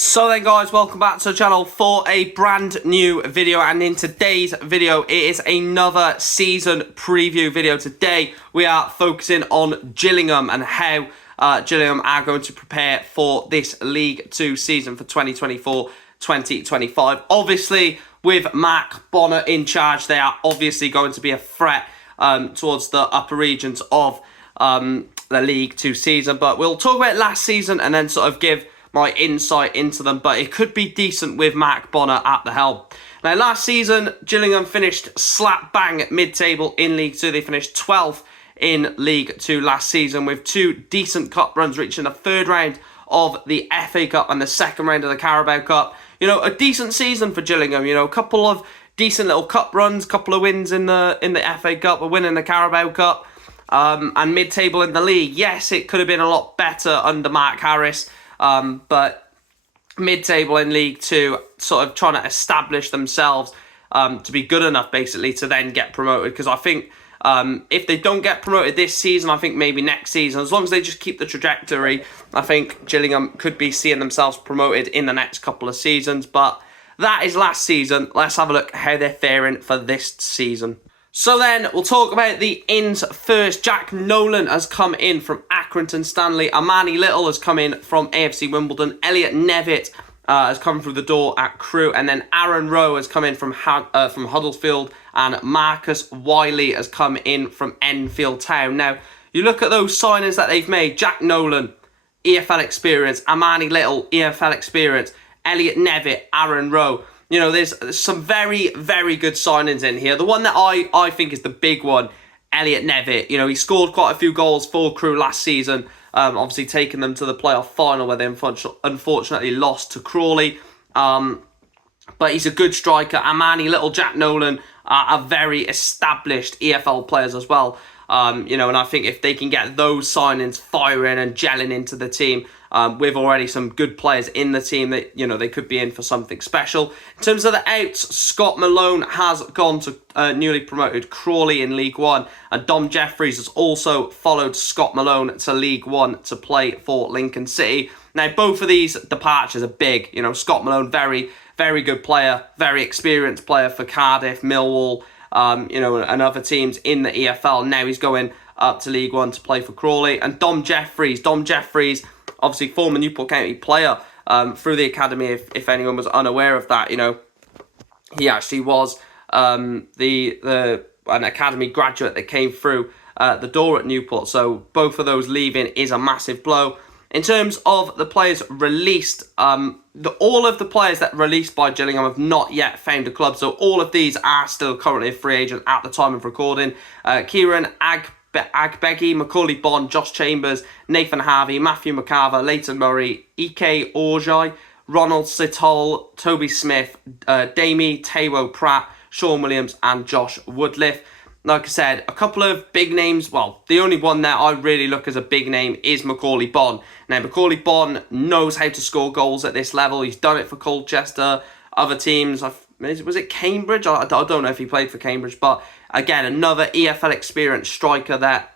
So then guys, welcome back to the channel for a brand new video, and in today's video it is another season preview video. Today we are focusing on Gillingham and how Gillingham are going to prepare for this League 2 season for 2024-2025. Obviously with Mark Bonner in charge, they are obviously going to be a threat towards the upper regions of the League 2 season, but we'll talk about last season and then sort of give my insight into them, but it could be decent with Mark Bonner at the helm. Now, last season, Gillingham finished slap bang mid-table in League 2. They finished 12th in League 2 last season with two decent cup runs, reaching the third round of the FA Cup and the second round of the Carabao Cup. You know, a decent season for Gillingham. You know, a couple of decent little cup runs, couple of wins in the FA Cup, a win in the Carabao Cup, and mid-table in the league. Yes, it could have been a lot better under Mark Harris. But mid-table in League 2, sort of trying to establish themselves to be good enough, basically, to then get promoted. Because I think if they don't get promoted this season, I think maybe next season, as long as they just keep the trajectory, I think Gillingham could be seeing themselves promoted in the next couple of seasons. But that is last season. Let's have a look at how they're faring for this season. So then, we'll talk about the ins first. Jack Nolan has come in from Accrington Stanley. Amani Little has come in from AFC Wimbledon. Elliot Nevitt has come through the door at Crewe. And then Aaron Rowe has come in from Huddersfield. And Marcus Wiley has come in from Enfield Town. Now, you look at those signings that they've made. Jack Nolan, EFL experience. Amani Little, EFL experience. Elliot Nevitt, Aaron Rowe. You know, there's some very, very good signings in here. The one that I think is the big one, Elliot Nevitt. You know, he scored quite a few goals for Crewe last season, obviously taking them to the playoff final where they unfortunately lost to Crawley. But he's a good striker. Amani Little, Jack Nolan are very established EFL players as well. You know, and I think if they can get those signings firing and gelling into the team, with already some good players in the team, that, you know, they could be in for something special. In terms of the outs, Scott Malone has gone to newly promoted Crawley in League 1, and Dom Jeffries has also followed Scott Malone to League 1 to play for Lincoln City. Now, both of these departures are big. You know, Scott Malone, very, very good player, very experienced player for Cardiff, Millwall, you know, and other teams in the EFL. Now he's going up to League 1 to play for Crawley. And Dom Jeffries, obviously former Newport County player through the academy, if anyone was unaware of that. You know, he actually was an academy graduate that came through the door at Newport. So both of those leaving is a massive blow. In terms of the players released, all of the players that released by Gillingham have not yet found a club. So all of these are still currently a free agent at the time of recording. Kieran Agbegi, Macaulay Bond, Josh Chambers, Nathan Harvey, Matthew McCarver, Leighton Murray, Ike Orjai, Ronald Sitol, Toby Smith, Damie Taiwo Pratt, Sean Williams and Josh Woodliff. Like I said, a couple of big names. Well, the only one that I really look as a big name is Macaulay Bond. Now, Macaulay Bond knows how to score goals at this level. He's done it for Colchester, other teams. Was it Cambridge? I don't know if he played for Cambridge, but again, another EFL experienced striker that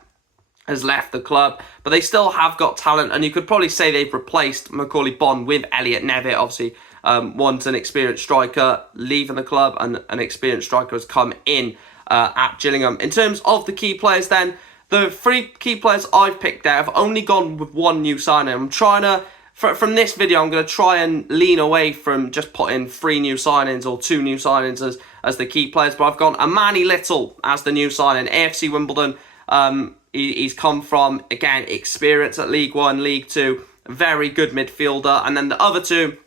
has left the club, but they still have got talent, and you could probably say they've replaced Macaulay Bond with Elliot Nevitt. Obviously, one's an experienced striker leaving the club, and an experienced striker has come in at Gillingham. In terms of the key players then, the three key players I've picked out, I've only gone with one new signing. I'm trying to, from this video, I'm going to try and lean away from just putting 3 new signings or 2 new signings as the key players, but I've gone Amani Little as the new signing, AFC Wimbledon. He's come from, again, experience at League 1, League 2, very good midfielder. And then the other two,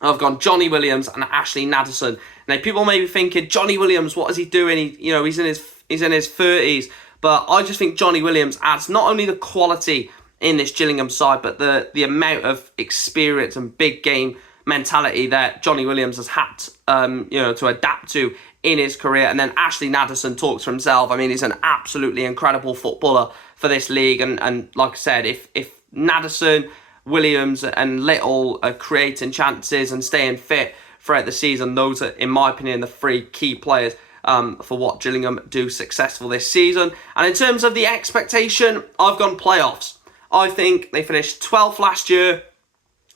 I've gone Johnny Williams and Ashley Nadesan. Now, people may be thinking, Johnny Williams, what is he doing? He's in his 30s. But I just think Johnny Williams adds not only the quality in this Gillingham side, but the amount of experience and big game mentality that Johnny Williams has had, to adapt to in his career. And then Ashley Nadesan talks for himself. I mean, he's an absolutely incredible footballer for this league. And like I said, if Nadesan, Williams and Little are creating chances and staying fit throughout the season, those are, in my opinion, the 3 key players for what Gillingham do successful this season. And in terms of the expectation, I've gone playoffs. I think they finished 12th last year.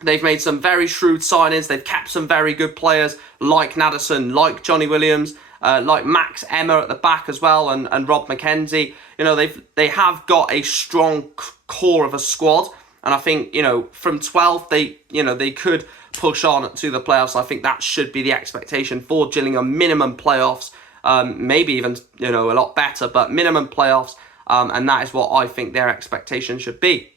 They've made some very shrewd signings. They've kept some very good players like Nadesan, like Johnny Williams, like Max Emma at the back as well, and Rob McKenzie. You know, they have got a strong core of a squad, and I think, you know, from 12th they could push on to the playoffs. I think that should be the expectation for Gillingham. Minimum playoffs, maybe even, you know, a lot better, but minimum playoffs, and that is what I think their expectation should be.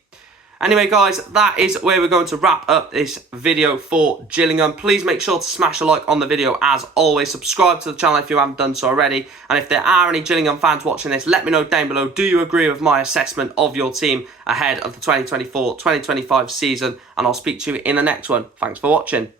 Anyway, guys, that is where we're going to wrap up this video for Gillingham. Please make sure to smash a like on the video as always. Subscribe to the channel if you haven't done so already. And if there are any Gillingham fans watching this, let me know down below. Do you agree with my assessment of your team ahead of the 2024-2025 season? And I'll speak to you in the next one. Thanks for watching.